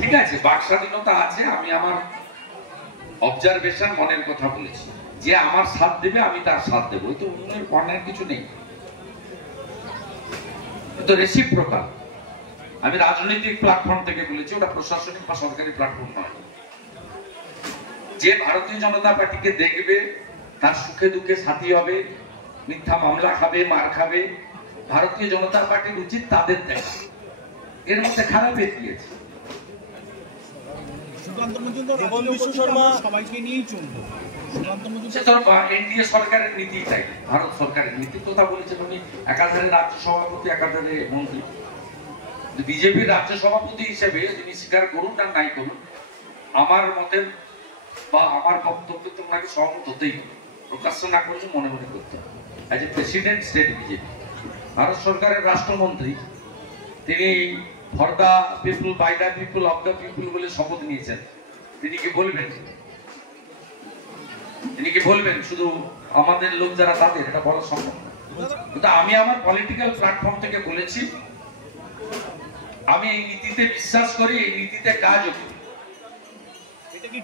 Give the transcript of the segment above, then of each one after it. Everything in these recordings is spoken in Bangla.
ঠিক আছে, বাক স্বাধীনতা আছে। আমি আমার অবজারভেশন মনের কথা বলেছি, যে আমার সাথ দেবে আমি তার সাথ দেবো। তো অন্যের কর্ণের কিছু নেই, তো রেসিপ্রোকাল। আমি রাজনৈতিক প্ল্যাটফর্ম থেকে বলেছি, ওটা প্রশাসনিক বা সরকারি প্ল্যাটফর্ম নয়। যে ভারতীয় জনতা পার্টিকে দেখবে তার সুখে দুঃখে সাথী হবে, মিথ্যা মামলা খাবে, মার খাবে, ভারতীয় জনতা পার্টির উচিত তাদের দেখা। এর মধ্যে খারাপ দিয়েছে এনডিএ সরকারের নীতি, তাই ভারত সরকারের নীতি কথা বলেছেন উনি। একাধারে রাজ্য সভাপতি, একাধারে মন্ত্রী। বিজেপির রাজ্য সভাপতি হিসেবে তিনি স্বীকার করুন আর নাই করুন, আমার মতের বা আমার বক্তব্যে তো ওনাকে সহমত হতেই হবে। প্রকাশ্য না করলে মনে মনে করতে হবে। As a president state BJP, Bharat সরকারের রাষ্ট্রমন্ত্রী, তিনি for the people, by the people, of the people বলে শপথ নিয়েছেন। তিনি কি বলবেন? তিনি কি বলবেন শুধু আমাদের লোক যারা তাদের? এটা বলা সম্ভব না। কিন্তু আমি আমার পলিটিক্যাল প্ল্যাটফর্ম থেকে বলেছি, আমি এই নীতিতে বিশ্বাস করি, এই নীতিতে কাজও করি।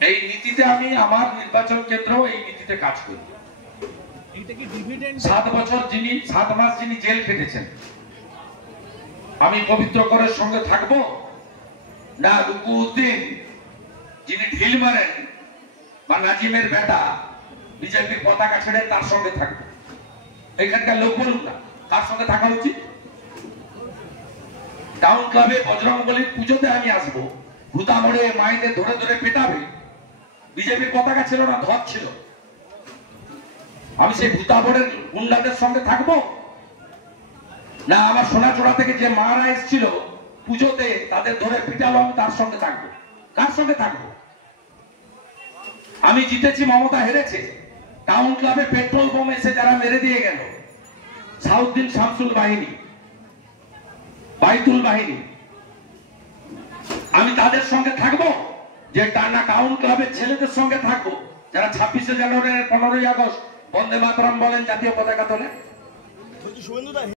এই নীতিতে আমি আমার নির্বাচন কেন্দ্র এই নীতিতে কাজ করি। 7 বছর 7 মাস যিনি জেল খেটেছেন, আমি পবিত্র করের সঙ্গে থাকবো না রুকুউদ্দিন যিনি ঢিল মারেন বা নাজিমের বেটা বিজেপির পতাকা ছেড়ে তার সঙ্গে থাকবো? এখানকার লোক বলুন না তার সঙ্গে থাকা উচিত। টাউন ক্লাবে বজরংবলীর পুজোতে আমি আসবো, ভূতা মোড়ে মায়েদের ধরে ধরে পেটাবে, বিজেপির পতাকা ছিল না, ধ্বজ ছিল। আমি সেই ভূতা মোড়ের গুন্ডাদের সঙ্গে থাকবো না আমার সোনাচোড়া থেকে যে মারা এসেছিল পুজোতে তাদের ধরে পিটালো আমি তার সঙ্গে থাকবো? কার সঙ্গে থাকবো? আমি জিতেছি, মমতা হেরেছে। টাউন ক্লাবে পেট্রোল বোম এসে যারা মেরে দিয়ে গেল, সাউদ্দিন শামসুল বাহিনী, বাইতুল বাহিনী, আমি তাদের সঙ্গে থাকবো? যে টানা টাউন ক্লাবের ছেলেদের সঙ্গে থাকবো যারা 26শে জানুয়ারি, 15ই আগস্ট বন্দে মাতরম বলেন, জাতীয় পতাকা তোলে?